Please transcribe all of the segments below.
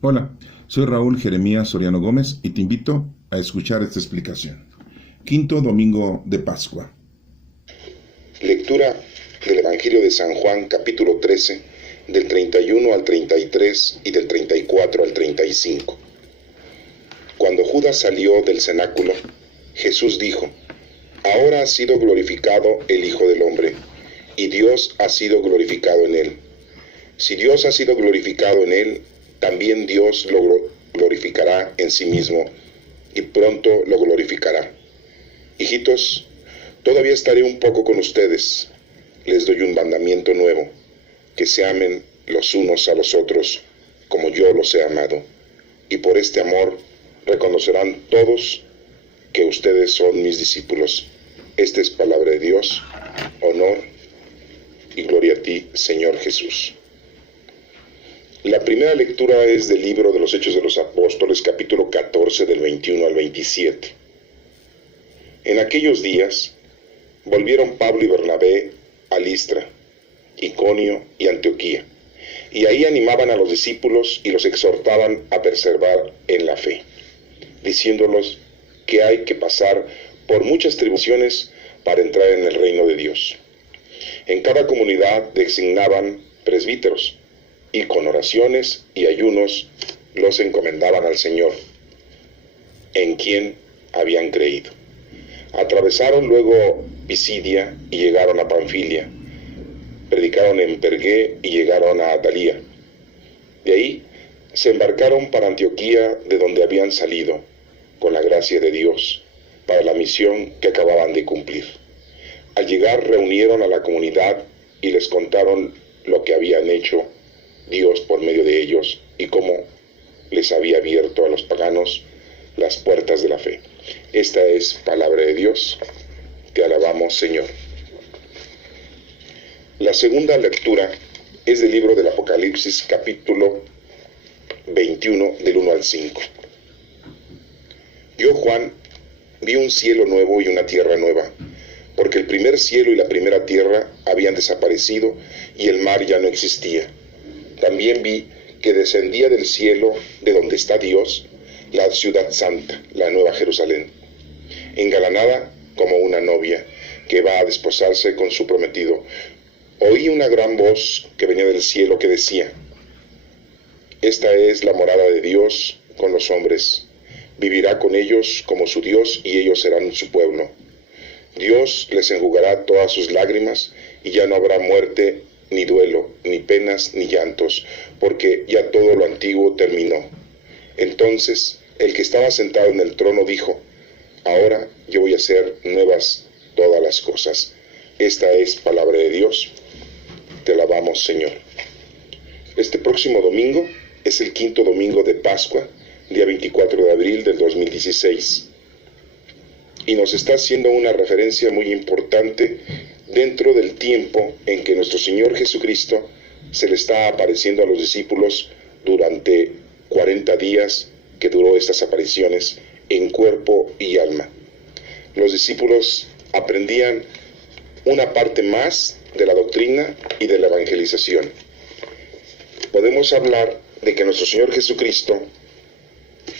Hola, soy Raúl Jeremías Soriano Gómez y te invito a escuchar esta explicación. Quinto domingo de Pascua. Lectura del Evangelio de San Juan, capítulo 13, del 31 al 33 y del 34 al 35. Cuando Judas salió del cenáculo, Jesús dijo: Ahora ha sido glorificado el Hijo del Hombre, y Dios ha sido glorificado en él. Si Dios ha sido glorificado en él, también Dios lo glorificará en sí mismo, y pronto lo glorificará. Hijitos, todavía estaré un poco con ustedes. Les doy un mandamiento nuevo: que se amen los unos a los otros, como yo los he amado. Y por este amor reconocerán todos que ustedes son mis discípulos. Esta es palabra de Dios. Honor y gloria a ti, Señor Jesús. La primera lectura es del libro de los Hechos de los Apóstoles, capítulo 14, del 21 al 27. En aquellos días volvieron Pablo y Bernabé a Listra, Iconio y Antioquía, y ahí animaban a los discípulos y los exhortaban a perseverar en la fe, diciéndolos que hay que pasar por muchas tribulaciones para entrar en el reino de Dios. En cada comunidad designaban presbíteros, y con oraciones y ayunos los encomendaban al Señor, en quien habían creído. Atravesaron luego Pisidia y llegaron a Panfilia. Predicaron en Pergué y llegaron a Atalía. De ahí se embarcaron para Antioquía, de donde habían salido, con la gracia de Dios, para la misión que acababan de cumplir. Al llegar reunieron a la comunidad y les contaron lo que habían hecho Dios por medio de ellos y cómo les había abierto a los paganos las puertas de la fe. Esta es palabra de Dios. Te alabamos, Señor. La segunda lectura es del libro del Apocalipsis, capítulo 21, del 1 al 5. Yo, Juan, vi un cielo nuevo y una tierra nueva, porque el primer cielo y la primera tierra habían desaparecido y el mar ya no existía. También vi que descendía del cielo, de donde está Dios, la ciudad santa, la nueva Jerusalén, engalanada como una novia que va a desposarse con su prometido. Oí una gran voz que venía del cielo que decía: Esta es la morada de Dios con los hombres. Vivirá con ellos como su Dios y ellos serán su pueblo. Dios les enjugará todas sus lágrimas y ya no habrá muerte, ni duelo, ni penas, ni llantos, porque ya todo lo antiguo terminó. Entonces el que estaba sentado en el trono dijo: Ahora yo voy a hacer nuevas todas las cosas. Esta es palabra de Dios. Te alabamos, Señor. Este próximo domingo es el quinto domingo de Pascua, día 24 de abril del 2016. Y nos está haciendo una referencia muy importante dentro del tiempo en que nuestro Señor Jesucristo se le está apareciendo a los discípulos durante 40 días que duró estas apariciones en cuerpo y alma. Los discípulos aprendían una parte más de la doctrina y de la evangelización. Podemos hablar de que nuestro Señor Jesucristo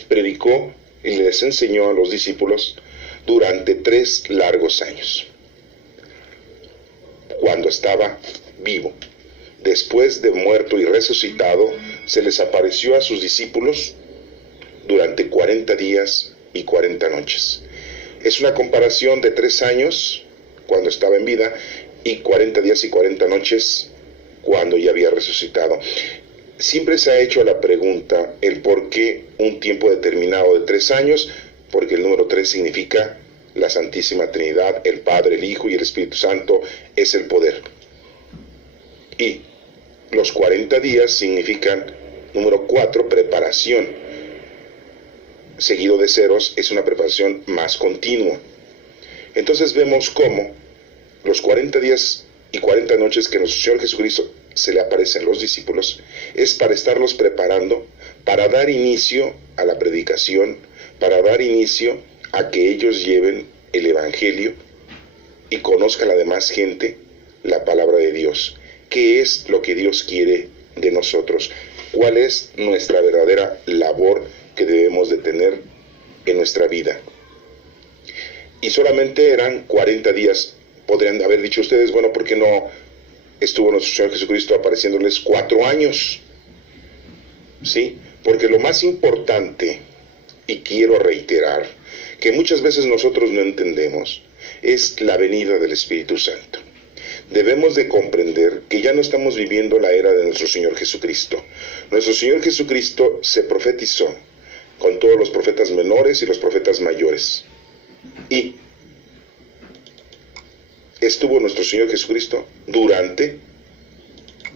predicó y les enseñó a los discípulos durante 3 largos años, cuando estaba vivo. Después de muerto y resucitado, se les apareció a sus discípulos durante 40 días y 40 noches. Es una comparación de 3 años cuando estaba en vida y 40 días y 40 noches cuando ya había resucitado. Siempre se ha hecho la pregunta, el por qué un tiempo determinado de 3 años, porque el número 3 significa la Santísima Trinidad, el Padre, el Hijo y el Espíritu Santo es el poder. Y los 40 días significan, número 4, preparación. Seguido de ceros es una preparación más continua. Entonces vemos cómo los 40 días y 40 noches que nuestro Señor Jesucristo se le aparecen a los discípulos es para estarlos preparando, para dar inicio a la predicación, para dar inicio a que ellos lleven el Evangelio y conozca la demás gente la palabra de Dios. ¿Qué es lo que Dios quiere de nosotros? cuál es nuestra verdadera labor que debemos de tener en nuestra vida. Y solamente eran 40 días. Podrían haber dicho ustedes, bueno, ¿por qué no estuvo nuestro Señor Jesucristo apareciéndoles 4 años? ¿Sí? Porque lo más importante, y quiero reiterar, que muchas veces nosotros no entendemos, es la venida del Espíritu Santo. Debemos de comprender que ya no estamos viviendo la era de nuestro Señor Jesucristo. Nuestro Señor Jesucristo se profetizó con todos los profetas menores y los profetas mayores. Y estuvo nuestro Señor Jesucristo durante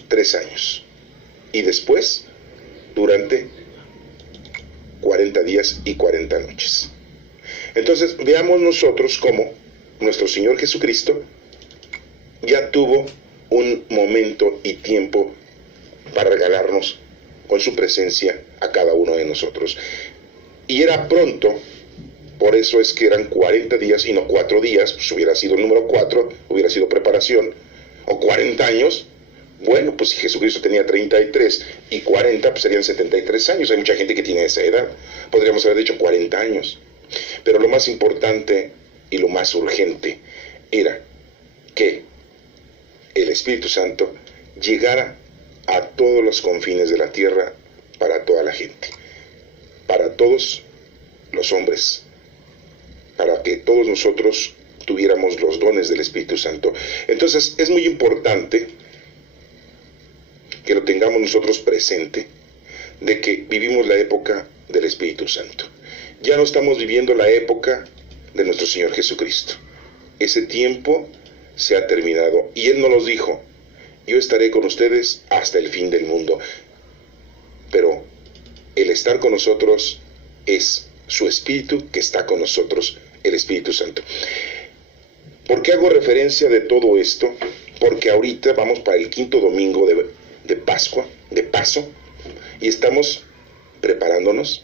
3 años. Y después, durante 40 días y 40 noches. Entonces, veamos nosotros cómo nuestro Señor Jesucristo ya tuvo un momento y tiempo para regalarnos con su presencia a cada uno de nosotros. Y era pronto, por eso es que eran 40 días y no 4 días, pues hubiera sido el número 4, hubiera sido preparación, o 40 años. Bueno, pues si Jesucristo tenía 33 y 40, pues serían 73 años. Hay mucha gente que tiene esa edad. Podríamos haber dicho 40 años. Pero lo más importante y lo más urgente era que el Espíritu Santo llegara a todos los confines de la tierra para toda la gente, para todos los hombres, para que todos nosotros tuviéramos los dones del Espíritu Santo. Entonces es muy importante que lo tengamos nosotros presente, de que vivimos la época del Espíritu Santo. Ya no estamos viviendo la época de nuestro Señor Jesucristo. Ese tiempo se ha terminado. Y Él nos los dijo: yo estaré con ustedes hasta el fin del mundo. Pero el estar con nosotros es su Espíritu que está con nosotros, el Espíritu Santo. ¿Por qué hago referencia de todo esto? Porque ahorita vamos para el 5º domingo de Pascua, de Paso, y estamos preparándonos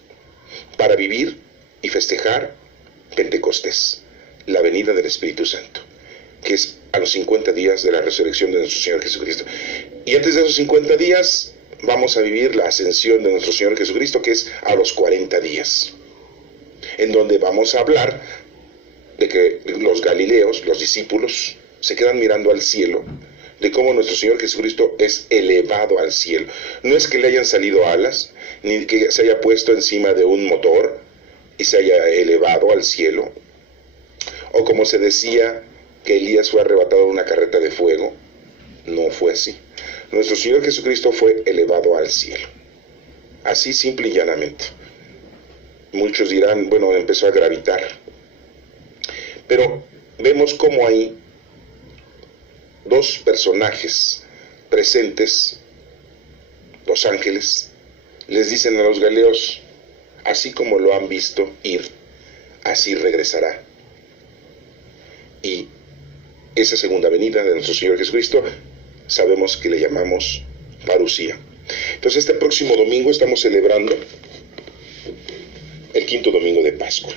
para vivir y festejar Pentecostés, la venida del Espíritu Santo, que es a los 50 días de la resurrección de nuestro Señor Jesucristo. Y antes de esos 50 días vamos a vivir la ascensión de nuestro Señor Jesucristo, que es a los 40 días, en donde vamos a hablar de que los galileos, los discípulos, se quedan mirando al cielo, de cómo nuestro Señor Jesucristo es elevado al cielo. No es que le hayan salido alas, ni que se haya puesto encima de un motor y se haya elevado al cielo, o como se decía que Elías fue arrebatado en una carreta de fuego. No fue así. Nuestro Señor Jesucristo fue elevado al cielo, así simple y llanamente. Muchos dirán, bueno, empezó a gravitar, pero vemos cómo hay dos personajes presentes, los ángeles, les dicen a los galileos: así como lo han visto ir, así regresará. Y esa segunda venida de nuestro Señor Jesucristo sabemos que le llamamos parusía. Entonces este próximo domingo estamos celebrando el 5º domingo de Pascua.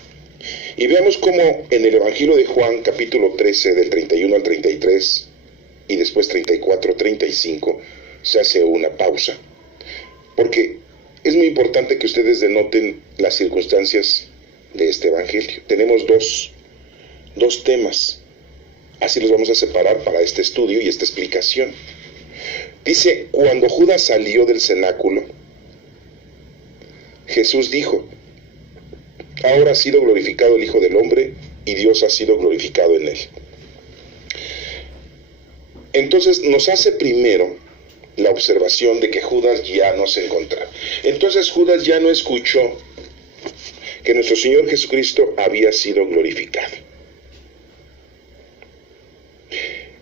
Y veamos cómo en el Evangelio de Juan, capítulo 13, del 31 al 33, y después 34, 35, se hace una pausa. Porque es muy importante que ustedes denoten las circunstancias de este Evangelio. Tenemos dos temas. Así los vamos a separar para este estudio y esta explicación. Dice: cuando Judas salió del cenáculo, Jesús dijo: ahora ha sido glorificado el Hijo del Hombre y Dios ha sido glorificado en él. Entonces nos hace primero la observación de que Judas ya no se encontraba. Entonces Judas ya no escuchó que nuestro Señor Jesucristo había sido glorificado.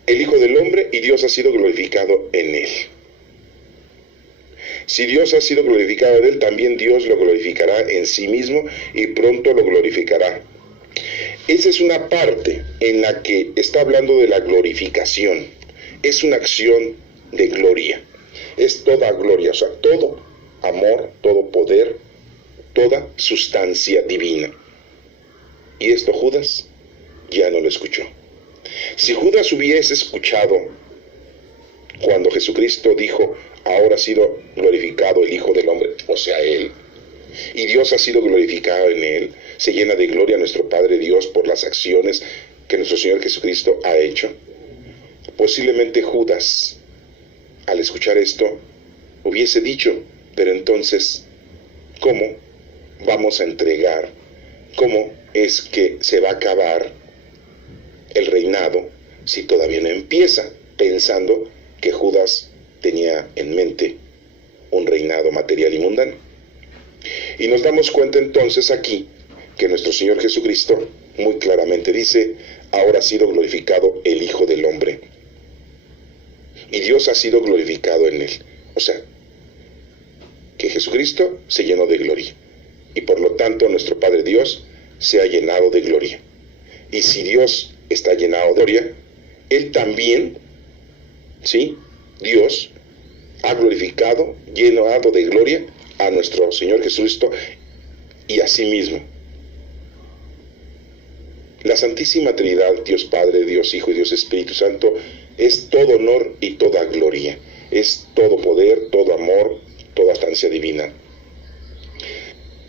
El Hijo del Hombre y Dios ha sido glorificado en él. Si Dios ha sido glorificado en él, también Dios lo glorificará en sí mismo y pronto lo glorificará. Esa es una parte en la que está hablando de la glorificación. Es una acción de gloria. Es toda gloria, o sea, todo amor, todo poder, toda sustancia divina. Y esto Judas ya no lo escuchó. Si Judas hubiese escuchado cuando Jesucristo dijo: ahora ha sido glorificado el Hijo del Hombre, o sea, Él, y Dios ha sido glorificado en Él, se llena de gloria nuestro Padre Dios por las acciones que nuestro Señor Jesucristo ha hecho. Posiblemente Judas, al escuchar esto, hubiese dicho, pero entonces, ¿cómo vamos a entregar? ¿Cómo es que se va a acabar el reinado si todavía no empieza? Pensando que Judas tenía en mente un reinado material y mundano. Y nos damos cuenta entonces aquí que nuestro Señor Jesucristo muy claramente dice, ahora ha sido glorificado el Hijo del Hombre. Y Dios ha sido glorificado en él. O sea, que Jesucristo se llenó de gloria. Y por lo tanto nuestro Padre Dios se ha llenado de gloria. Y si Dios está llenado de gloria, Él también, ¿sí? Dios ha glorificado, llenado de gloria a nuestro Señor Jesucristo y a sí mismo. La Santísima Trinidad, Dios Padre, Dios Hijo y Dios Espíritu Santo, es todo honor y toda gloria. Es todo poder, todo amor, toda estancia divina.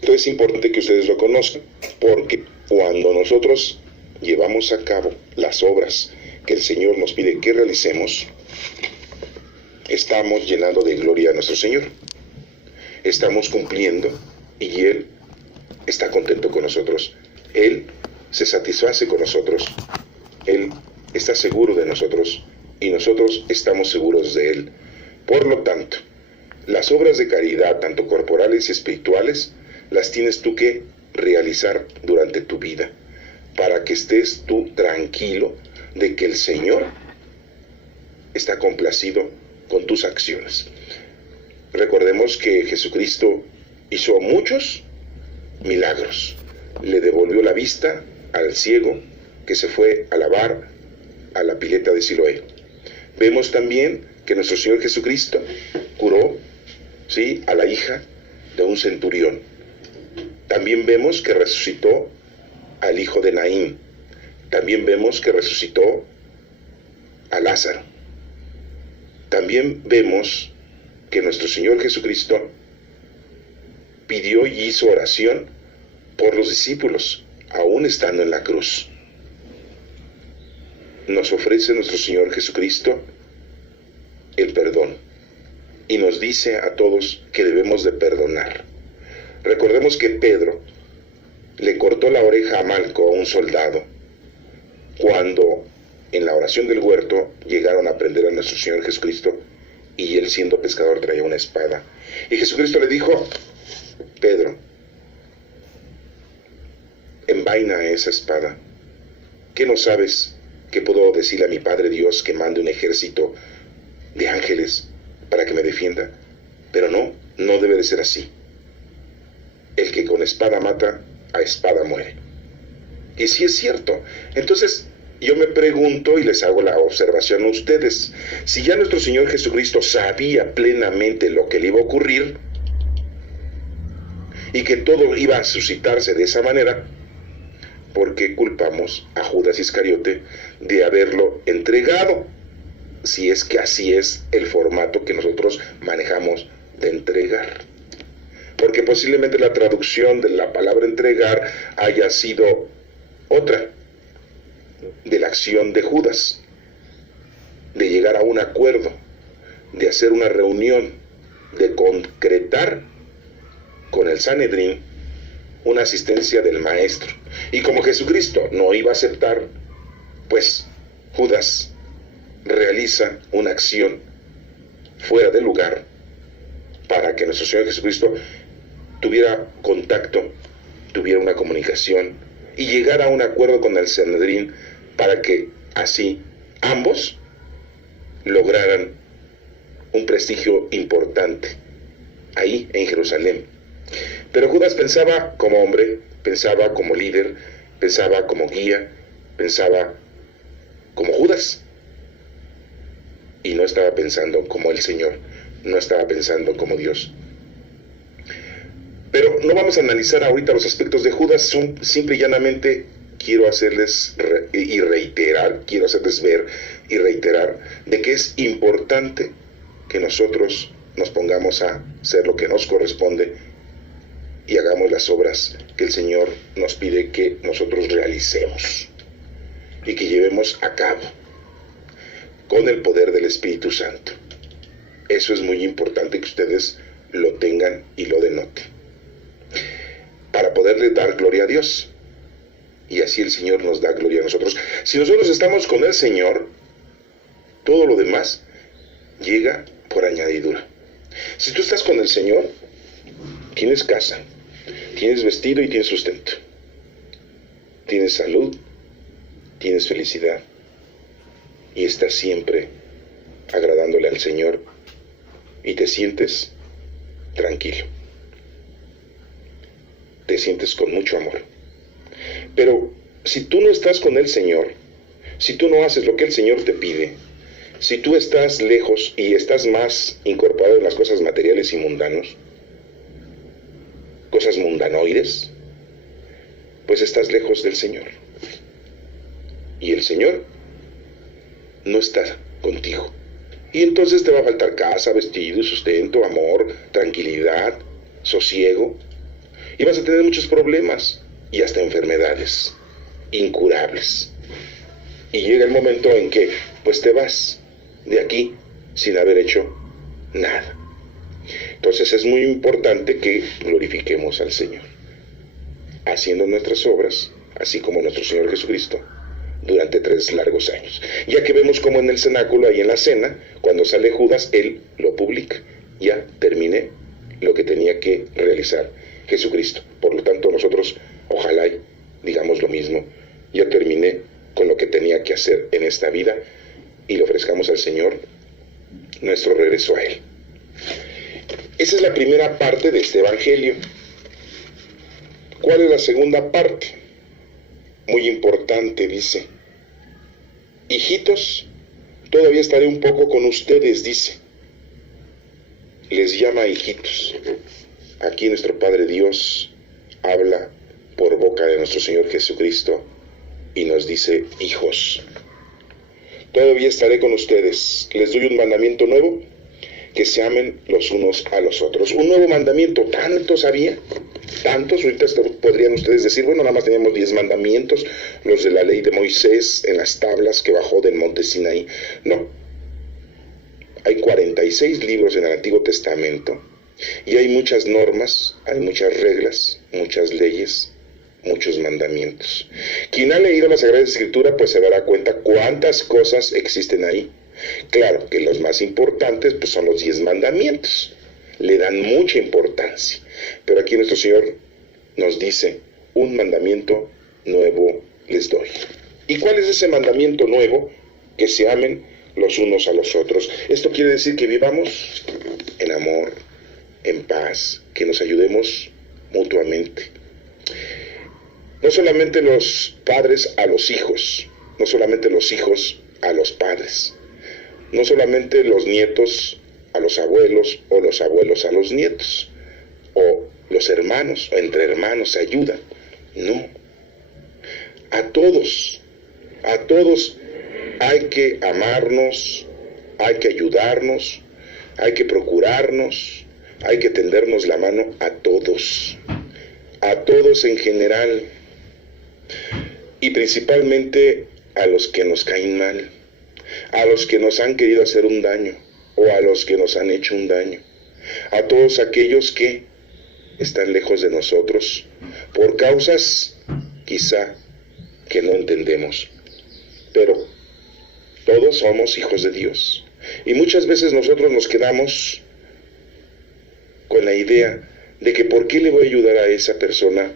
Esto es importante que ustedes lo conozcan, porque cuando nosotros llevamos a cabo las obras que el Señor nos pide que realicemos, estamos llenando de gloria a nuestro Señor. Estamos cumpliendo y Él está contento con nosotros. Él se satisface con nosotros. Él está seguro de nosotros y nosotros estamos seguros de Él. Por lo tanto, las obras de caridad, tanto corporales y espirituales, las tienes tú que realizar durante tu vida, para que estés tú tranquilo de que el Señor está complacido con tus acciones. Recordemos que Jesucristo hizo muchos milagros. Le devolvió la vista al ciego que se fue a lavar a la pileta de Siloé. Vemos también que nuestro Señor Jesucristo curó, ¿sí?, a la hija de un centurión. También vemos que resucitó al hijo de Naín. También vemos que resucitó a Lázaro. También vemos que nuestro Señor Jesucristo pidió y hizo oración por los discípulos, aún estando en la cruz. Nos ofrece nuestro Señor Jesucristo el perdón y nos dice a todos que debemos de perdonar. Recordemos que Pedro le cortó la oreja a Malco, a un soldado, cuando en la oración del huerto llegaron a prender a nuestro Señor Jesucristo y él, siendo pescador, traía una espada. Y Jesucristo le dijo: Pedro, envaina esa espada. ¿Qué no sabes que puedo decirle a mi Padre Dios que mande un ejército de ángeles para que me defienda? Pero no debe de ser así. El que con espada mata, a espada muere. Y sí es cierto. Entonces yo me pregunto y les hago la observación a ustedes: si ya nuestro Señor Jesucristo sabía plenamente lo que le iba a ocurrir y que todo iba a suscitarse de esa manera, ¿por qué culpamos a Judas Iscariote de haberlo entregado? Si es que así es el formato que nosotros manejamos de entregar. Porque posiblemente la traducción de la palabra entregar haya sido otra, de la acción de Judas, de llegar a un acuerdo, de hacer una reunión, de concretar con el Sanedrín una asistencia del maestro. Y como Jesucristo no iba a aceptar, pues Judas realiza una acción fuera de lugar para que nuestro Señor Jesucristo tuviera contacto, tuviera una comunicación y llegara a un acuerdo con el Sanedrín para que así ambos lograran un prestigio importante ahí en Jerusalén. Pero Judas pensaba como hombre, pensaba como líder, pensaba como guía, pensaba como Judas. Y no estaba pensando como el Señor, no estaba pensando como Dios. Pero no vamos a analizar ahorita los aspectos de Judas, simple y llanamente quiero hacerles ver y reiterar de que es importante que nosotros nos pongamos a hacer lo que nos corresponde y hagamos las obras que el Señor nos pide que nosotros realicemos y que llevemos a cabo con el poder del Espíritu Santo. Eso es muy importante que ustedes lo tengan y lo denoten, para poderle dar gloria a Dios, y así el Señor nos da gloria a nosotros. Si nosotros estamos con el Señor, todo lo demás llega por añadidura. Si tú estás con el Señor, tienes casa, tienes vestido y tienes sustento, tienes salud, tienes felicidad, y estás siempre agradándole al Señor y te sientes tranquilo, te sientes con mucho amor. Pero si tú no estás con el Señor, si tú no haces lo que el Señor te pide, si tú estás lejos y estás más incorporado en las cosas materiales y mundanos, cosas mundanoides, pues estás lejos del Señor. Y el Señor no está contigo. Y entonces te va a faltar casa, vestido, sustento, amor, tranquilidad, sosiego. Y vas a tener muchos problemas y hasta enfermedades incurables. Y llega el momento en que pues te vas de aquí sin haber hecho nada. Entonces es muy importante que glorifiquemos al Señor, haciendo nuestras obras, así como nuestro Señor Jesucristo, durante 3 largos años. Ya que vemos como en el cenáculo, ahí en la cena, cuando sale Judas, él lo publica. Ya terminé lo que tenía que realizar Jesucristo. Por lo tanto, nosotros, ojalá digamos lo mismo. Ya terminé con lo que tenía que hacer en esta vida y le ofrezcamos al Señor nuestro regreso a Él. Esa es la primera parte de este evangelio. ¿Cuál es la segunda parte? Muy importante, dice: hijitos, todavía estaré un poco con ustedes, dice. Les llama hijitos. Aquí nuestro Padre Dios habla por boca de nuestro Señor Jesucristo y nos dice hijos. Todavía estaré con ustedes. Les doy un mandamiento nuevo, que se amen los unos a los otros. Un nuevo mandamiento. ¿Tantos había? Tantos. Ahorita podrían ustedes decir, bueno, nada más teníamos 10 mandamientos, los de la ley de Moisés en las tablas que bajó del monte Sinaí. No. Hay 46 libros en el Antiguo Testamento y hay muchas normas, hay muchas reglas, muchas leyes, muchos mandamientos. Quien ha leído la Sagrada Escritura pues se dará cuenta cuántas cosas existen ahí. Claro que los más importantes pues son los 10 mandamientos, le dan mucha importancia, pero aquí nuestro Señor nos dice: un mandamiento nuevo les doy. ¿Y cuál es ese mandamiento nuevo? Que se amen los unos a los otros. Esto quiere decir que vivamos en amor, en paz, que nos ayudemos mutuamente. No solamente los padres a los hijos, no solamente los hijos a los padres, no solamente los nietos a los abuelos o los abuelos a los nietos, o los hermanos, o entre hermanos se ayudan. No. A todos hay que amarnos, hay que ayudarnos, hay que procurarnos, hay que tendernos la mano a todos en general, y principalmente a los que nos caen mal, a los que nos han querido hacer un daño o a los que nos han hecho un daño, a todos aquellos que están lejos de nosotros por causas quizá que no entendemos, pero todos somos hijos de Dios y muchas veces nosotros nos quedamos con la idea de que ¿por qué le voy a ayudar a esa persona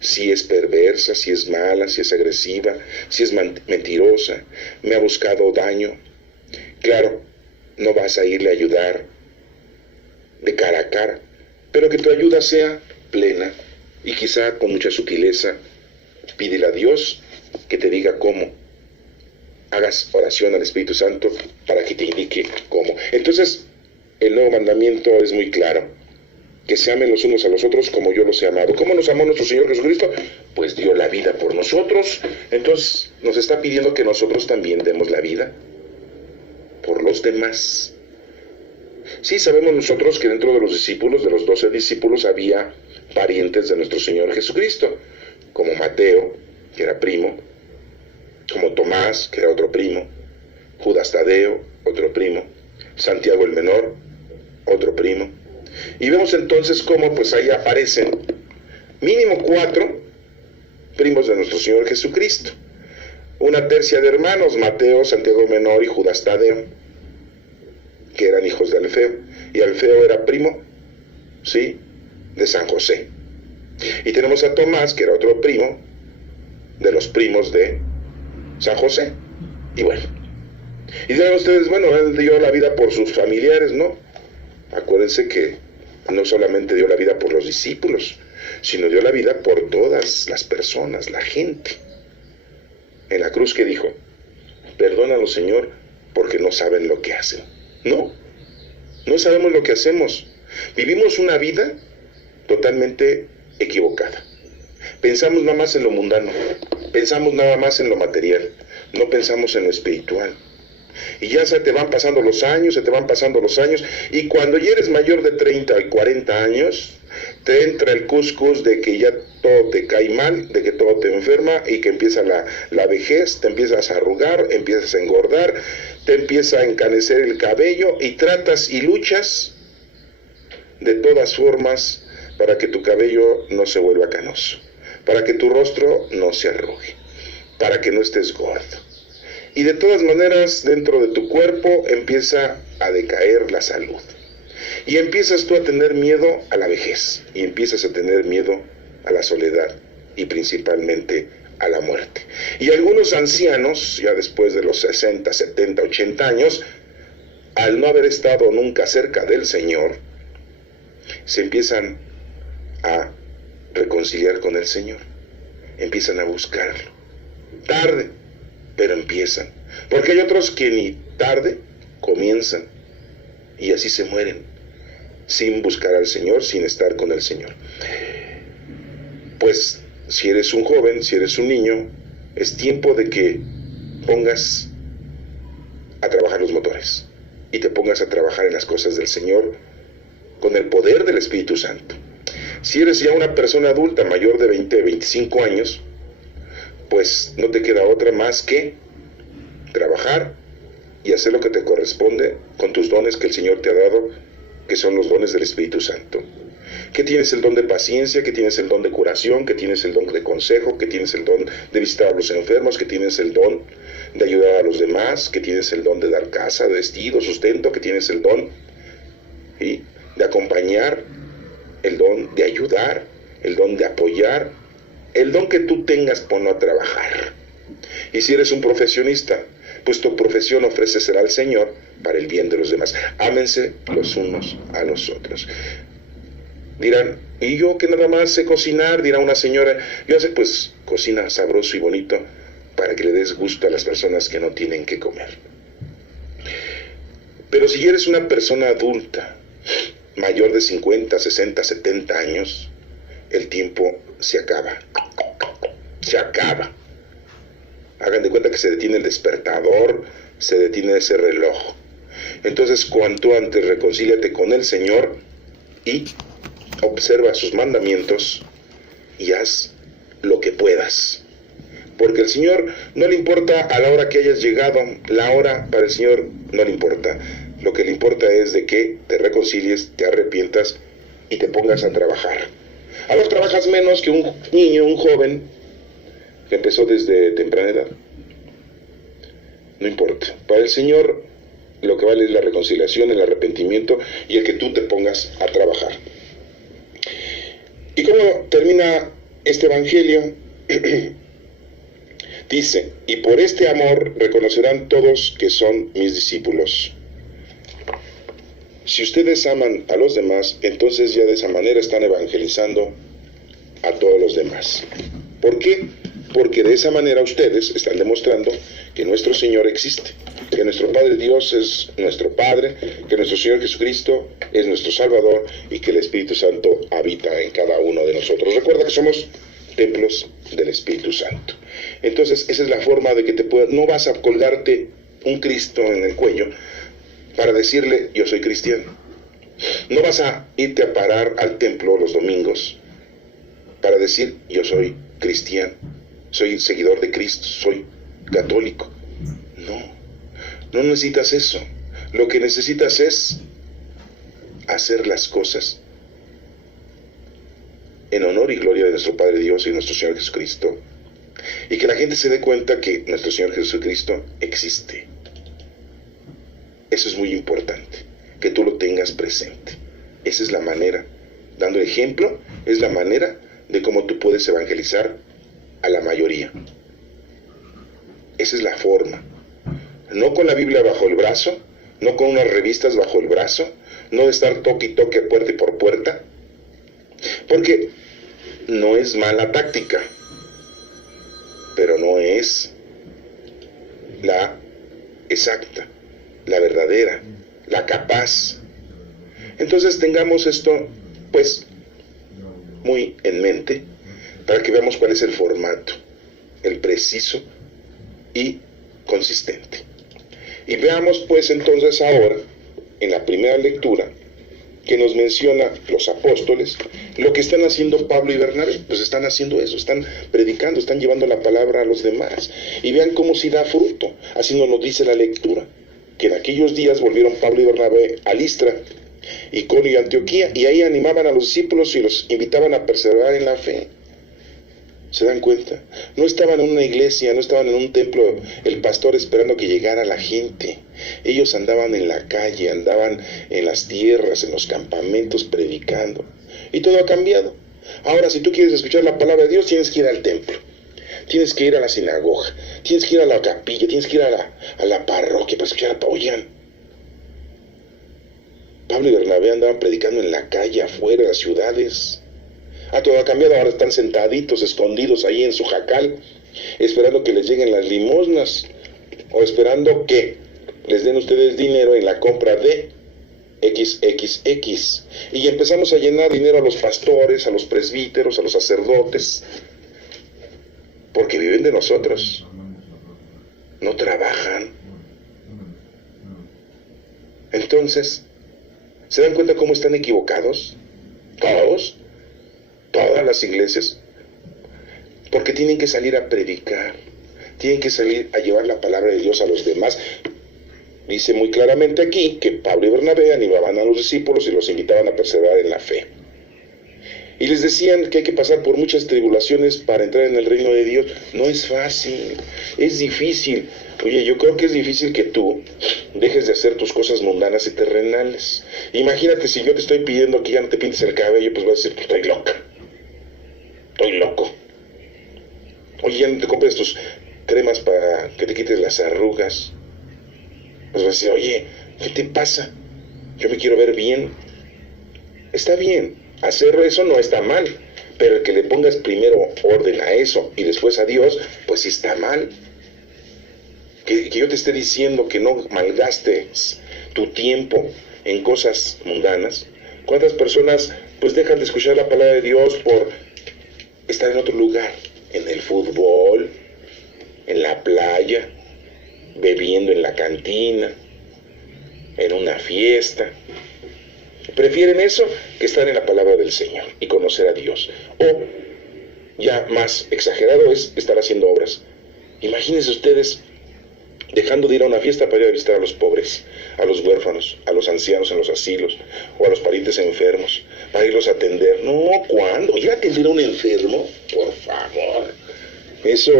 si es perversa, si es mala, si es agresiva, si es mentirosa, me ha buscado daño? Claro, no vas a irle a ayudar de cara a cara, pero que tu ayuda sea plena y quizá con mucha sutileza. Pídele a Dios que te diga cómo. Hagas oración al Espíritu Santo para que te indique cómo. Entonces, el nuevo mandamiento es muy claro: que se amen los unos a los otros como yo los he amado. ¿Cómo nos amó nuestro Señor Jesucristo? Pues dio la vida por nosotros. Entonces nos está pidiendo que nosotros también demos la vida por los demás. Sí, sabemos nosotros que dentro de los discípulos, de los 12 discípulos, había parientes de nuestro Señor Jesucristo, como Mateo, que era primo, como Tomás, que era otro primo, Judas Tadeo, otro primo, Santiago el Menor, otro primo. Y vemos entonces cómo pues ahí aparecen mínimo 4 primos de nuestro Señor Jesucristo. Una tercia de hermanos, Mateo, Santiago el Menor y Judas Tadeo, que eran hijos de Alfeo. Y Alfeo era primo, ¿sí?, de San José. Y tenemos a Tomás, que era otro primo de los primos de San José. Y bueno, y dirán ustedes, bueno, él dio la vida por sus familiares, ¿no? Acuérdense que no solamente dio la vida por los discípulos, sino dio la vida por todas las personas, la gente. En la cruz, que dijo: perdónalo, Señor, porque no saben lo que hacen. No sabemos lo que hacemos. Vivimos una vida totalmente equivocada. Pensamos nada más en lo mundano, pensamos nada más en lo material, no pensamos en lo espiritual. Y ya se te van pasando los años, y cuando ya eres mayor de 30 y 40 años, te entra el cuscús de que ya todo te cae mal, de que todo te enferma, y que empieza la vejez, te empiezas a arrugar, empiezas a engordar, te empieza a encanecer el cabello, y tratas y luchas de todas formas para que tu cabello no se vuelva canoso, para que tu rostro no se arrugue, para que no estés gordo. Y de todas maneras, dentro de tu cuerpo empieza a decaer la salud. Y empiezas tú a tener miedo a la vejez, y empiezas a tener miedo a la soledad, y principalmente a la muerte. Y algunos ancianos, ya después de los 60, 70, 80 años, al no haber estado nunca cerca del Señor, se empiezan a reconciliar con el Señor, empiezan a buscarlo. Tarde, pero empiezan. Porque hay otros que ni tarde comienzan, y así se mueren, sin buscar al Señor, sin estar con el Señor. Pues si eres un joven, si eres un niño, es tiempo de que pongas a trabajar los motores y te pongas a trabajar en las cosas del Señor con el poder del Espíritu Santo. Si eres ya una persona adulta mayor de 20, 25 años, pues no te queda otra más que trabajar y hacer lo que te corresponde con tus dones que el Señor te ha dado, que son los dones del Espíritu Santo. Que tienes el don de paciencia, que tienes el don de curación, que tienes el don de consejo, que tienes el don de visitar a los enfermos, que tienes el don de ayudar a los demás, que tienes el don de dar casa, vestido, sustento, que tienes el don, ¿sí?, de acompañar, el don de ayudar, el don de apoyar, el don que tú tengas, ponlo a trabajar. Y si eres un profesionista, pues tu profesión ofrécesela al Señor para el bien de los demás. Ámense los unos a los otros. Dirán, ¿y yo que nada más sé cocinar? Dirá una señora, yo sé, pues cocina sabroso y bonito para que le des gusto a las personas que no tienen que comer. Pero si eres una persona adulta, mayor de 50, 60, 70 años, el tiempo se acaba. Se acaba. Hagan de cuenta que se detiene el despertador, se detiene ese reloj. Entonces, cuanto antes reconcíliate con el Señor y observa sus mandamientos y haz lo que puedas. Porque el Señor no le importa a la hora que hayas llegado, la hora para el Señor no le importa. Lo que le importa es de que te reconcilies, te arrepientas y te pongas a trabajar. A lo mejor trabajas menos que un niño, un joven que empezó desde temprana edad. No importa. Para el Señor lo que vale es la reconciliación, el arrepentimiento y el que tú te pongas a trabajar. ¿Y cómo termina este evangelio? Dice, y por este amor reconocerán todos que son mis discípulos. Si ustedes aman a los demás, entonces ya de esa manera están evangelizando a todos los demás. ¿Por qué? Porque de esa manera ustedes están demostrando que nuestro Señor existe, que nuestro Padre Dios es nuestro Padre, que nuestro Señor Jesucristo es nuestro Salvador y que el Espíritu Santo habita en cada uno de nosotros. Recuerda que somos templos del Espíritu Santo. Entonces esa es la forma de que te puedas, no vas a colgarte un Cristo en el cuello para decirle, yo soy cristiano. No vas a irte a parar al templo los domingos para decir, yo soy cristiano, soy seguidor de Cristo, soy católico. No necesitas eso. Lo que necesitas es hacer las cosas en honor y gloria de nuestro Padre Dios y nuestro Señor Jesucristo. Y que la gente se dé cuenta que nuestro Señor Jesucristo existe. Eso es muy importante, que tú lo tengas presente. Esa es la manera, dando ejemplo, es la manera de cómo tú puedes evangelizar a la mayoría. Esa es la forma. No con la Biblia bajo el brazo, no con unas revistas bajo el brazo, no de estar toque y toque, puerta y por puerta, porque no es mala táctica, pero no es la exacta, la verdadera, la capaz. Entonces tengamos esto pues muy en mente para que veamos cuál es el formato, el preciso y consistente. Y veamos pues entonces ahora, en la primera lectura, que nos menciona los apóstoles, lo que están haciendo Pablo y Bernabé. Pues están haciendo eso, están predicando, están llevando la palabra a los demás. Y vean cómo sí da fruto, así nos lo dice la lectura, que en aquellos días volvieron Pablo y Bernabé a Listra, Iconio y Antioquía, y ahí animaban a los discípulos y los invitaban a perseverar en la fe. ¿Se dan cuenta? No estaban en una iglesia, no estaban en un templo, el pastor esperando que llegara la gente. Ellos andaban en la calle, andaban en las tierras, en los campamentos predicando. Y todo ha cambiado. Ahora, si tú quieres escuchar la palabra de Dios, tienes que ir al templo. Tienes que ir a la sinagoga, tienes que ir a la capilla, tienes que ir a la parroquia para escuchar a Oigan. Pablo y Bernabé andaban predicando en la calle, afuera de las ciudades. Todo ha cambiado, ahora están sentaditos, escondidos ahí en su jacal, esperando que les lleguen las limosnas, o esperando que les den ustedes dinero en la compra de XXX. Y empezamos a llenar dinero a los pastores, a los presbíteros, a los sacerdotes, porque viven de nosotros, no trabajan. Entonces, ¿se dan cuenta cómo están equivocados? Todas las iglesias, porque tienen que salir a predicar, tienen que salir a llevar la palabra de Dios a los demás. Dice muy claramente aquí que Pablo y Bernabé animaban a los discípulos y los invitaban a perseverar en la fe. Y les decían que hay que pasar por muchas tribulaciones para entrar en el reino de Dios. No es fácil, es difícil. Oye, yo creo que es difícil que tú dejes de hacer tus cosas mundanas y terrenales. Imagínate si yo te estoy pidiendo que ya no te pintes el cabello, pues vas a decir, pues estoy loca. Estoy loco. Oye, ya no te compres tus cremas para que te quites las arrugas. Pues vas a decir, oye, ¿qué te pasa? Yo me quiero ver bien. Está bien, hacer eso no está mal, pero el que le pongas primero orden a eso y después a Dios, pues sí está mal. Que yo te esté diciendo que no malgastes tu tiempo en cosas mundanas. ¿Cuántas personas pues dejan de escuchar la palabra de Dios por estar en otro lugar? En el fútbol, en la playa, bebiendo en la cantina, en una fiesta. Prefieren eso que estar en la palabra del Señor y conocer a Dios. O, ya más exagerado, es estar haciendo obras. Imagínense ustedes dejando de ir a una fiesta para ir a visitar a los pobres, a los huérfanos, a los ancianos en los asilos, o a los parientes enfermos, para irlos a atender. No, ¿cuándo? ¿Ir a atender a un enfermo? Por favor. Eso,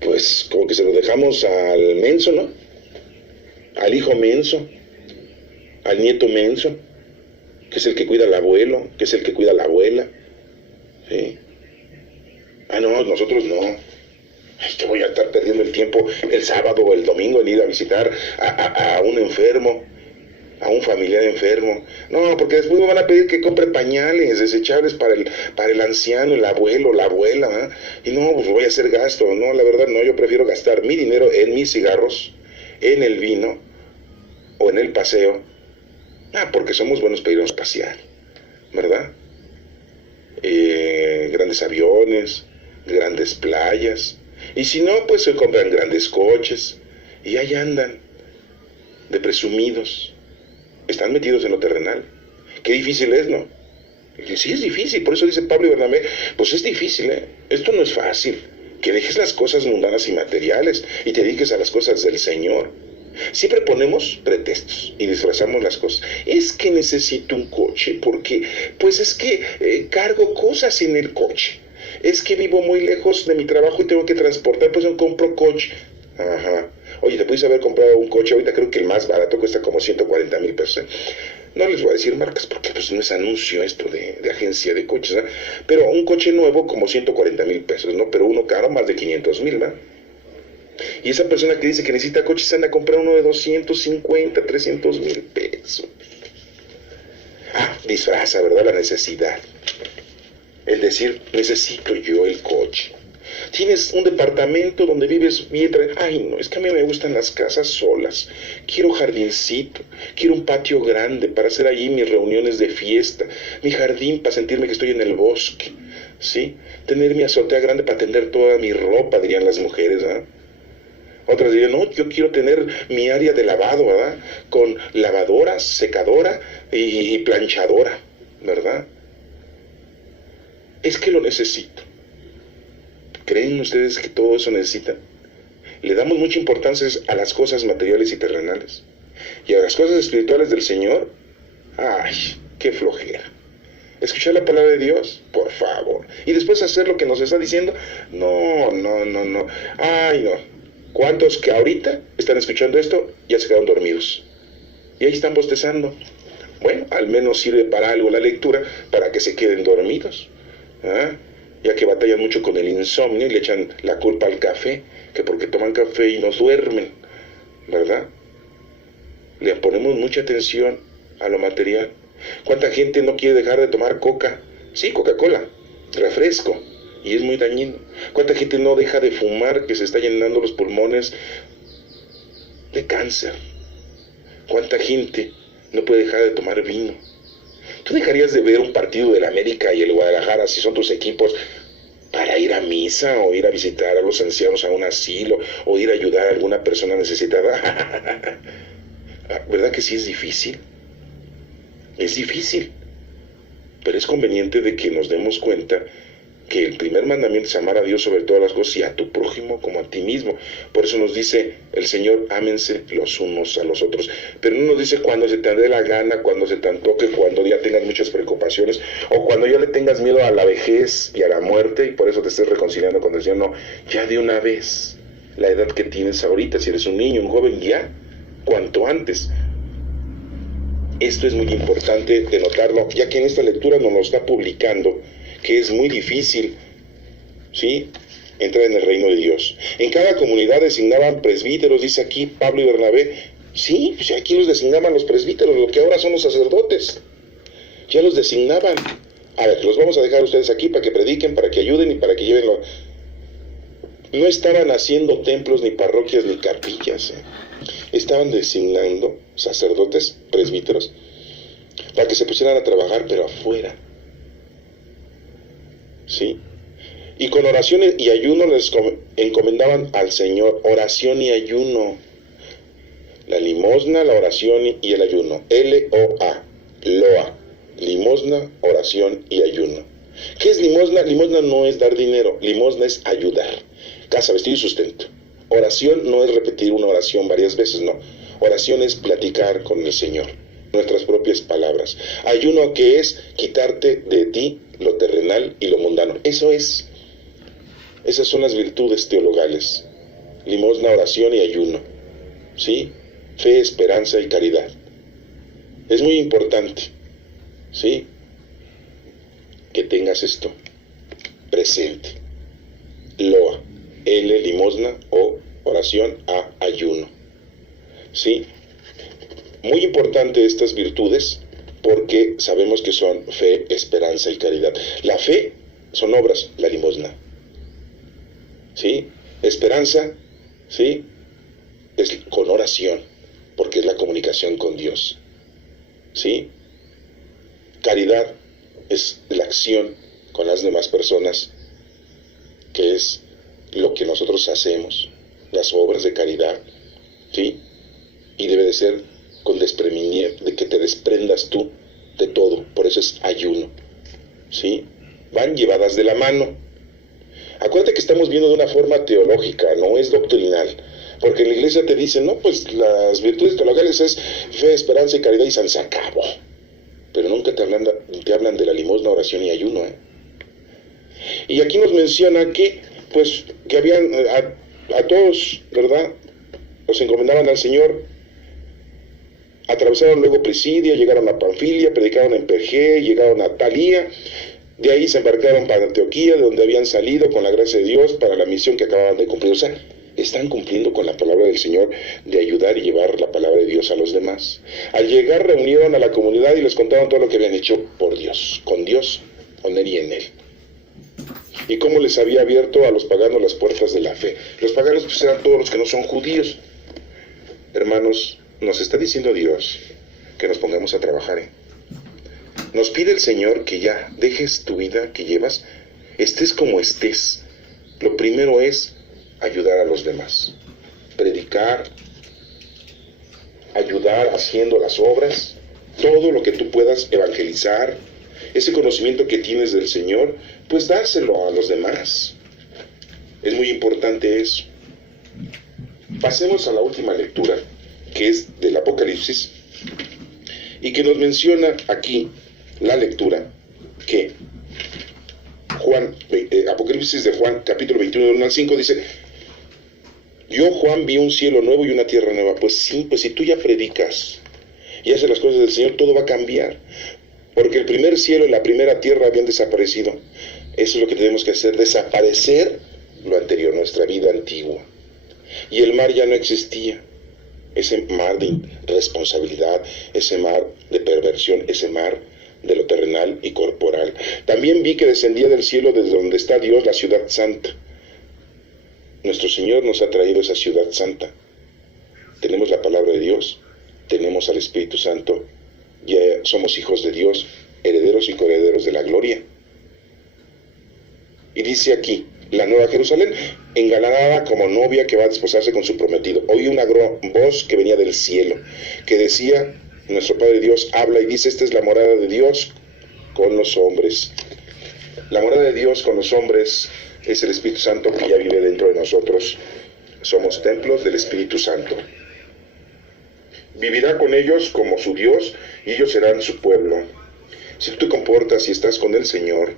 pues, como que se lo dejamos al menso, ¿no? Al hijo menso, al nieto menso, que es el que cuida al abuelo, que es el que cuida a la abuela. ¿Sí? No, nosotros no. Ay, que voy a estar perdiendo el tiempo el sábado o el domingo en ir a visitar a un enfermo, a un familiar enfermo. No, porque después me van a pedir que compre pañales desechables para el anciano, el abuelo, la abuela, ¿eh? Y no, pues voy a hacer gasto. No, la verdad no, yo prefiero gastar mi dinero en mis cigarros, en el vino o en el paseo. Porque somos buenos para irnos a pasear, ¿verdad? Grandes aviones, grandes playas. Y si no, pues se compran grandes coches y ahí andan de presumidos. Están metidos en lo terrenal. Qué difícil es, ¿no? Y sí es difícil, por eso dice Pablo y Bernabé, pues es difícil, ¿eh? Esto no es fácil. Que dejes las cosas mundanas y materiales y te dediques a las cosas del Señor. Siempre ponemos pretextos y disfrazamos las cosas. Es que necesito un coche porque, pues es que cargo cosas en el coche. Es que vivo muy lejos de mi trabajo y tengo que transportar, pues no compro coche. Ajá. Oye, te pudiste haber comprado un coche, ahorita creo que el más barato cuesta como 140,000 pesos. No les voy a decir marcas porque pues no es anuncio esto de agencia de coches, ¿no? Pero un coche nuevo como 140,000 pesos, ¿no? Pero uno caro más de 500,000, ¿no? Y esa persona que dice que necesita coches anda a comprar uno de 250, 300,000 pesos. Disfraza, ¿verdad? La necesidad. El decir, necesito yo el coche. Tienes un departamento donde vives bien. Ay, no, es que a mí me gustan las casas solas. Quiero jardincito, quiero un patio grande para hacer allí mis reuniones de fiesta, mi jardín para sentirme que estoy en el bosque, ¿sí? Tener mi azotea grande para tender toda mi ropa, dirían las mujeres, ¿verdad? Otras dirían, no, yo quiero tener mi área de lavado, ¿verdad? Con lavadora, secadora y planchadora, ¿verdad? Es que lo necesito. ¿Creen ustedes que todo eso necesitan? Le damos mucha importancia a las cosas materiales y terrenales. Y a las cosas espirituales del Señor, ¡ay, qué flojera! Escuchar la palabra de Dios, por favor. Y después hacer lo que nos está diciendo, no. ¡Ay, no! ¿Cuántos que ahorita están escuchando esto ya se quedaron dormidos? Y ahí están bostezando. Bueno, al menos sirve para algo la lectura, para que se queden dormidos. Ya que batallan mucho con el insomnio y le echan la culpa al café, que porque toman café y no duermen, ¿verdad? Le ponemos mucha atención a lo material. ¿Cuánta gente no quiere dejar de tomar coca? Sí, Coca-Cola, refresco, y es muy dañino. ¿Cuánta gente no deja de fumar, que se está llenando los pulmones de cáncer? ¿Cuánta gente no puede dejar de tomar vino? ¿Tú dejarías de ver un partido del América y el Guadalajara, si son tus equipos, para ir a misa o ir a visitar a los ancianos a un asilo o ir a ayudar a alguna persona necesitada? ¿Verdad que sí es difícil? Es difícil, pero es conveniente de que nos demos cuenta que el primer mandamiento es amar a Dios sobre todas las cosas y a tu prójimo como a ti mismo. Por eso nos dice el Señor, ámense los unos a los otros. Pero no nos dice cuando se te dé la gana, cuando se te antoje, cuando ya tengas muchas preocupaciones o cuando ya le tengas miedo a la vejez y a la muerte y por eso te estés reconciliando con el Señor. No, ya de una vez, la edad que tienes ahorita, si eres un niño, un joven, ya, cuanto antes. Esto es muy importante de notarlo, ya que en esta lectura nos lo está publicando, que es muy difícil, ¿sí?, entrar en el reino de Dios. En cada comunidad designaban presbíteros, dice aquí Pablo y Bernabé. Sí, pues aquí los designaban los presbíteros, lo que ahora son los sacerdotes. Ya los designaban. A ver, los vamos a dejar ustedes aquí para que prediquen, para que ayuden y para que lleven lo... No estaban haciendo templos, ni parroquias, ni capillas. Estaban designando sacerdotes, presbíteros, para que se pusieran a trabajar, pero afuera. ¿Sí? Y con oraciones y ayuno les encomendaban al Señor. Oración y ayuno. La limosna, la oración y el ayuno. L-O-A. Loa. Limosna, oración y ayuno. ¿Qué es limosna? Limosna no es dar dinero. Limosna es ayudar. Casa, vestido y sustento. Oración no es repetir una oración varias veces, no. Oración es platicar con el Señor. Nuestras propias palabras. Ayuno, que es quitarte de ti lo terrenal y lo mundano. Eso es. Esas son las virtudes teologales. Limosna, oración y ayuno. ¿Sí? Fe, esperanza y caridad. Es muy importante, ¿sí?, que tengas esto presente. Loa, L, limosna, O, oración, A, ayuno. ¿Sí? Muy importante estas virtudes porque sabemos que son fe, esperanza y caridad. La fe son obras, la limosna. ¿Sí? Esperanza, ¿sí?, es con oración, porque es la comunicación con Dios. ¿Sí? Caridad es la acción con las demás personas, que es lo que nosotros hacemos, las obras de caridad. ¿Sí? y debe de ser con desprendimiento, de que te desprendas tú de todo. Por eso es ayuno, ¿sí? Van llevadas de la mano. Acuérdate que estamos viendo de una forma teológica, no es doctrinal. Porque en la iglesia te dicen, no, pues las virtudes teologales es fe, esperanza y caridad y se acabó. Pero nunca te hablan de la limosna, oración y ayuno, ¿eh? Y aquí nos menciona que, pues, que habían a todos, ¿verdad? Los encomendaban al Señor. Atravesaron luego Prisidia, llegaron a Panfilia, predicaron en Pergé, llegaron a Talía. De ahí se embarcaron para Antioquía, de donde habían salido con la gracia de Dios para la misión que acababan de cumplir. O sea, están cumpliendo con la palabra del Señor de ayudar y llevar la palabra de Dios a los demás. Al llegar reunieron a la comunidad y les contaron todo lo que habían hecho por Dios, con Él y en Él. Y cómo les había abierto a los paganos las puertas de la fe. Los paganos pues eran todos los que no son judíos. Hermanos, nos está diciendo Dios que nos pongamos a trabajar, ¿eh? Nos pide el Señor que ya dejes tu vida que llevas, estés como estés. Lo primero es ayudar a los demás, predicar, ayudar haciendo las obras, todo lo que tú puedas evangelizar, ese conocimiento que tienes del Señor, pues dárselo a los demás. Es muy importante eso. Pasemos a la última lectura, que es del Apocalipsis, y que nos menciona aquí la lectura que Apocalipsis de Juan, capítulo 21, del 1 al 5, dice: yo, Juan, vi un cielo nuevo y una tierra nueva. Pues sí, pues si tú ya predicas y haces las cosas del Señor, todo va a cambiar. Porque el primer cielo y la primera tierra habían desaparecido. Eso es lo que tenemos que hacer, desaparecer lo anterior, nuestra vida antigua. Y el mar ya no existía. Ese mar de irresponsabilidad, ese mar de perversión, ese mar de lo terrenal y corporal. También vi que descendía del cielo desde donde está Dios, la ciudad santa. Nuestro Señor nos ha traído esa ciudad santa. Tenemos la palabra de Dios, tenemos al Espíritu Santo, ya somos hijos de Dios, herederos y coherederos de la gloria. Y dice aquí, la Nueva Jerusalén, engalanada como novia que va a desposarse con su prometido. Oí una voz que venía del cielo, que decía: nuestro Padre Dios habla y dice, esta es la morada de Dios con los hombres. La morada de Dios con los hombres es el Espíritu Santo que ya vive dentro de nosotros. Somos templos del Espíritu Santo. Vivirá con ellos como su Dios y ellos serán su pueblo. Si tú te comportas y estás con el Señor,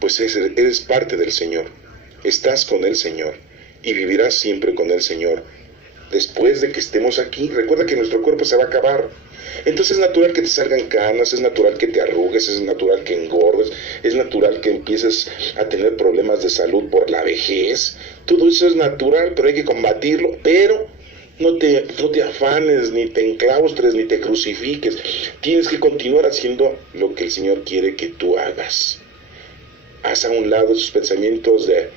pues eres parte del Señor. Estás con el Señor y vivirás siempre con el Señor. Después de que estemos aquí, recuerda que nuestro cuerpo se va a acabar. Entonces es natural que te salgan canas, es natural que te arrugues, es natural que engordes, es natural que empieces a tener problemas de salud por la vejez. Todo eso es natural, pero hay que combatirlo. Pero no te afanes, ni te enclaustres, ni te crucifiques. Tienes que continuar haciendo lo que el Señor quiere que tú hagas. Haz a un lado esos pensamientos de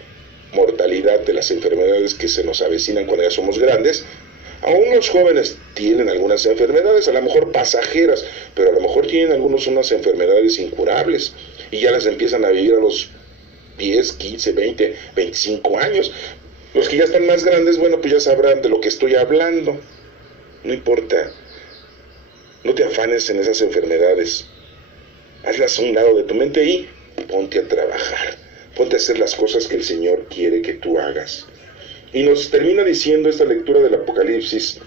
mortalidad, de las enfermedades que se nos avecinan cuando ya somos grandes. Aún los jóvenes tienen algunas enfermedades, a lo mejor pasajeras, pero a lo mejor tienen algunos unas enfermedades incurables y ya las empiezan a vivir a los 10, 15, 20, 25 años. Los que ya están más grandes, bueno, pues ya sabrán de lo que estoy hablando. No importa, no te afanes en esas enfermedades. Hazlas a un lado de tu mente y ponte a trabajar. Ponte a hacer las cosas que el Señor quiere que tú hagas. Y nos termina diciendo esta lectura del Apocalipsis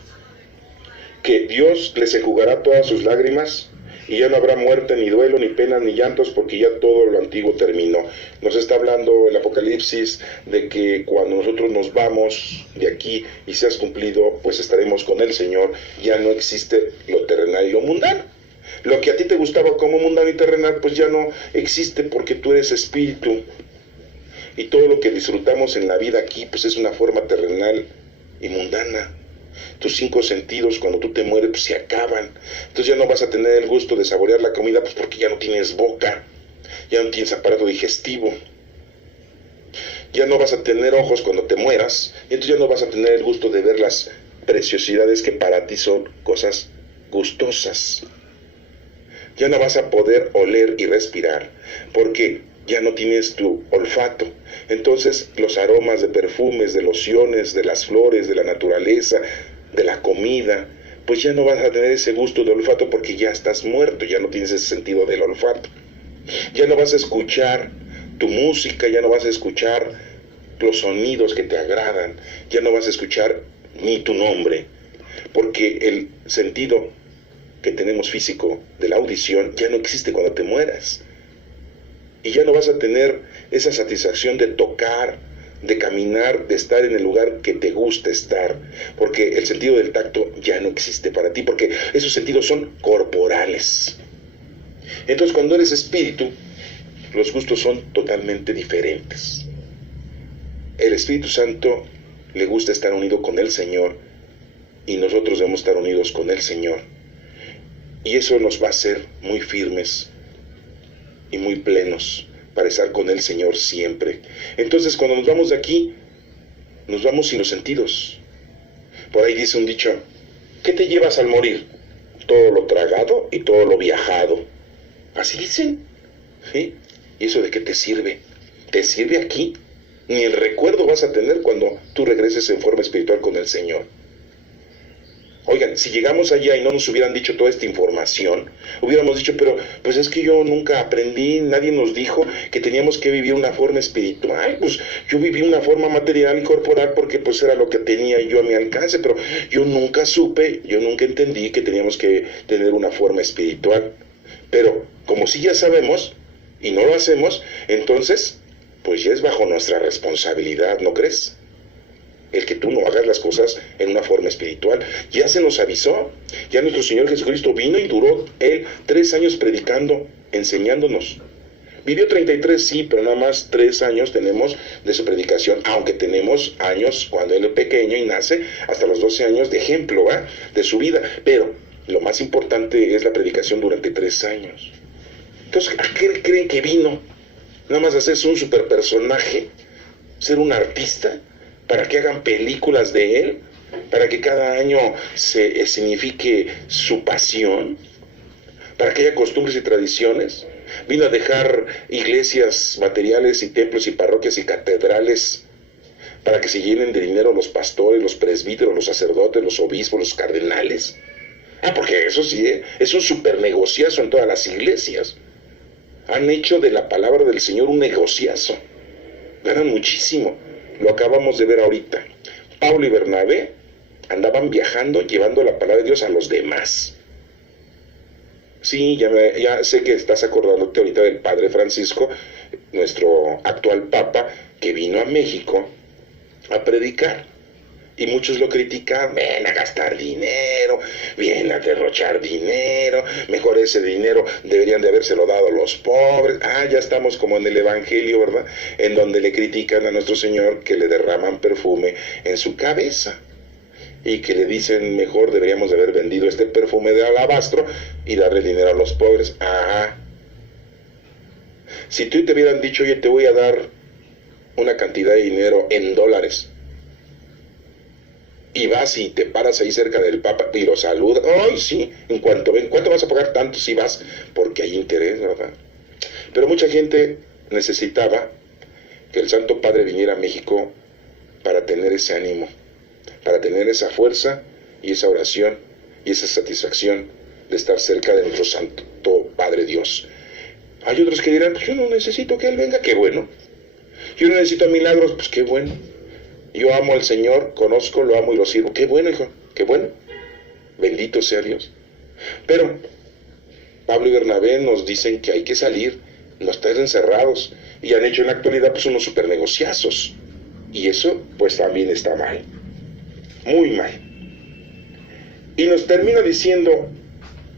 que Dios les enjugará todas sus lágrimas y ya no habrá muerte, ni duelo, ni penas, ni llantos, porque ya todo lo antiguo terminó. Nos está hablando el Apocalipsis de que cuando nosotros nos vamos de aquí y seas cumplido, pues estaremos con el Señor. Ya no existe lo terrenal y lo mundano. Lo que a ti te gustaba como mundano y terrenal, pues ya no existe porque tú eres espíritu. Y todo lo que disfrutamos en la vida aquí, pues es una forma terrenal y mundana. Tus 5 sentidos, cuando tú te mueres, pues se acaban. Entonces ya no vas a tener el gusto de saborear la comida, pues porque ya no tienes boca, ya no tienes aparato digestivo. Ya no vas a tener ojos cuando te mueras, y entonces ya no vas a tener el gusto de ver las preciosidades que para ti son cosas gustosas. Ya no vas a poder oler y respirar, porque ya no tienes tu olfato. Entonces los aromas de perfumes, de lociones, de las flores, de la naturaleza, de la comida, pues ya no vas a tener ese gusto de olfato porque ya estás muerto, ya no tienes ese sentido del olfato. Ya no vas a escuchar tu música, ya no vas a escuchar los sonidos que te agradan, ya no vas a escuchar ni tu nombre, porque el sentido que tenemos físico de la audición ya no existe cuando te mueras. Y ya no vas a tener esa satisfacción de tocar, de caminar, de estar en el lugar que te gusta estar, porque el sentido del tacto ya no existe para ti, porque esos sentidos son corporales. Entonces, cuando eres espíritu, los gustos son totalmente diferentes. El Espíritu Santo le gusta estar unido con el Señor, y nosotros debemos estar unidos con el Señor. Y eso nos va a hacer muy firmes y muy plenos para estar con el Señor siempre. Entonces, cuando nos vamos de aquí, nos vamos sin los sentidos. Por ahí dice un dicho: ¿qué te llevas al morir? Todo lo tragado y todo lo viajado. Así dicen, ¿sí? ¿Y eso de qué te sirve? ¿Te sirve aquí? Ni el recuerdo vas a tener cuando tú regreses en forma espiritual con el Señor. Oigan, si llegamos allá y no nos hubieran dicho toda esta información, hubiéramos dicho, pero pues es que yo nunca aprendí, nadie nos dijo que teníamos que vivir una forma espiritual, pues yo viví una forma material y corporal porque pues era lo que tenía yo a mi alcance, pero yo nunca supe, yo nunca entendí que teníamos que tener una forma espiritual. Pero como si ya sabemos y no lo hacemos, entonces pues ya es bajo nuestra responsabilidad, ¿no crees? El que tú no hagas las cosas en una forma espiritual. Ya se nos avisó, ya nuestro Señor Jesucristo vino y duró Él 3 años predicando, enseñándonos. Vivió 33, sí, pero nada más 3 años tenemos de su predicación, aunque tenemos años cuando Él es pequeño y nace, hasta los 12 años de ejemplo, ¿eh?, de su vida. Pero lo más importante es la predicación durante 3 años. Entonces, ¿a qué creen que vino? Nada más hacerse un super personaje, ser un artista, para que hagan películas de él, para que cada año se signifique su pasión, para que haya costumbres y tradiciones. Vino a dejar iglesias materiales y templos y parroquias y catedrales para que se llenen de dinero los pastores, los presbíteros, los sacerdotes, los obispos, los cardenales. Porque eso sí, es un super negociazo en todas las iglesias. Han hecho de la palabra del Señor un negociazo. Ganan muchísimo. Lo acabamos de ver ahorita. Pablo y Bernabé andaban viajando, llevando la palabra de Dios a los demás. Sí, ya sé que estás acordándote ahorita del Padre Francisco, nuestro actual Papa, que vino a México a predicar. Y muchos lo critican: ven a gastar dinero, vienen a derrochar dinero, mejor ese dinero deberían de habérselo dado a los pobres. Ya estamos como en el Evangelio, ¿verdad?, en donde le critican a nuestro Señor que le derraman perfume en su cabeza y que le dicen: mejor deberíamos de haber vendido este perfume de alabastro y darle dinero a los pobres. Si tú te hubieran dicho: oye, te voy a dar una cantidad de dinero en dólares, y vas y te paras ahí cerca del Papa y lo saludas, ¡ay, sí! En cuanto ven, ¿cuánto vas a pagar? Tanto, si vas, porque hay interés, ¿verdad? Pero mucha gente necesitaba que el Santo Padre viniera a México para tener ese ánimo, para tener esa fuerza y esa oración y esa satisfacción de estar cerca de nuestro Santo Padre Dios. Hay otros que dirán: pues yo no necesito que Él venga. ¡Qué bueno! Yo no necesito milagros. Pues qué bueno. Yo amo al Señor, conozco, lo amo y lo sirvo. ¡Qué bueno, hijo! ¡Qué bueno! Bendito sea Dios. Pero Pablo y Bernabé nos dicen que hay que salir, no estar encerrados. Y han hecho en la actualidad pues unos super negociazos. Y eso pues también está mal. Muy mal. Y nos termina diciendo: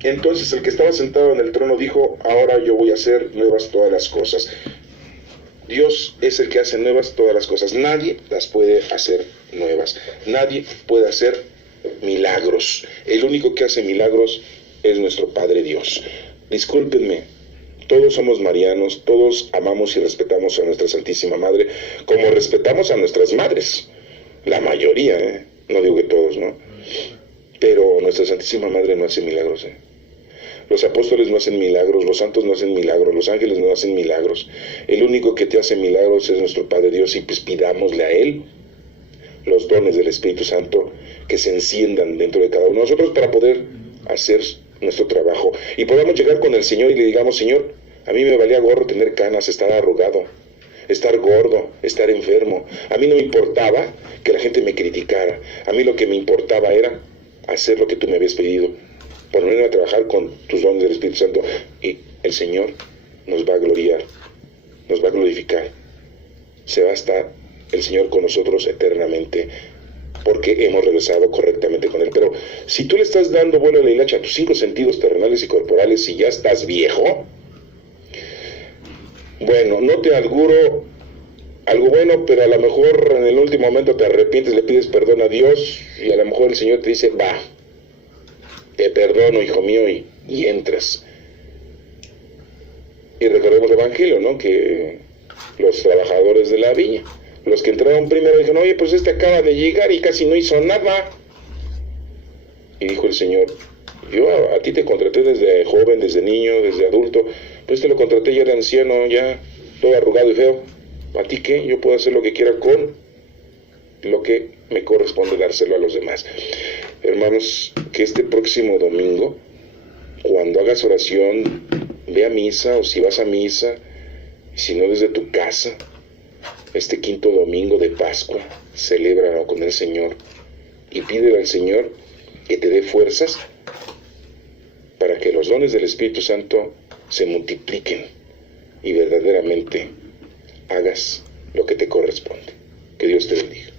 entonces el que estaba sentado en el trono dijo: ahora yo voy a hacer nuevas todas las cosas. Dios es el que hace nuevas todas las cosas. Nadie las puede hacer nuevas. Nadie puede hacer milagros. El único que hace milagros es nuestro Padre Dios. Discúlpenme, todos somos marianos, todos amamos y respetamos a nuestra Santísima Madre, como respetamos a nuestras madres. La mayoría, no digo que todos, ¿no? Pero nuestra Santísima Madre no hace milagros, Los apóstoles no hacen milagros, los santos no hacen milagros, los ángeles no hacen milagros. El único que te hace milagros es nuestro Padre Dios, y pues pidámosle a Él los dones del Espíritu Santo que se enciendan dentro de cada uno de nosotros para poder hacer nuestro trabajo. Y podamos llegar con el Señor y le digamos: Señor, a mí me valía gorro tener canas, estar arrugado, estar gordo, estar enfermo. A mí no me importaba que la gente me criticara. A mí lo que me importaba era hacer lo que tú me habías pedido, ponerme a trabajar con tus dones del Espíritu Santo, y el Señor nos va a gloriar, nos va a glorificar. Se va a estar el Señor con nosotros eternamente, porque hemos regresado correctamente con Él. Pero si tú le estás dando vuelo a la hilacha a tus 5 sentidos terrenales y corporales y ya estás viejo, bueno, no te auguro algo bueno, pero a lo mejor en el último momento te arrepientes, le pides perdón a Dios, y a lo mejor el Señor te dice: va, te perdono, hijo mío, y entras. Y recordemos el Evangelio, ¿no? Que los trabajadores de la viña, los que entraron primero, dijeron: oye, pues este acaba de llegar y casi no hizo nada. Y dijo el Señor: yo a ti te contraté desde joven, desde niño, desde adulto, pues te lo contraté ya de anciano, ya todo arrugado y feo. ¿A ti qué? Yo puedo hacer lo que quiera con lo que me corresponde dárselo a los demás. Hermanos, que este próximo domingo, cuando hagas oración, ve a misa, o si vas a misa, si no desde tu casa, este 5º domingo de Pascua, celébralo con el Señor y pídele al Señor que te dé fuerzas para que los dones del Espíritu Santo se multipliquen y verdaderamente hagas lo que te corresponde. Que Dios te bendiga.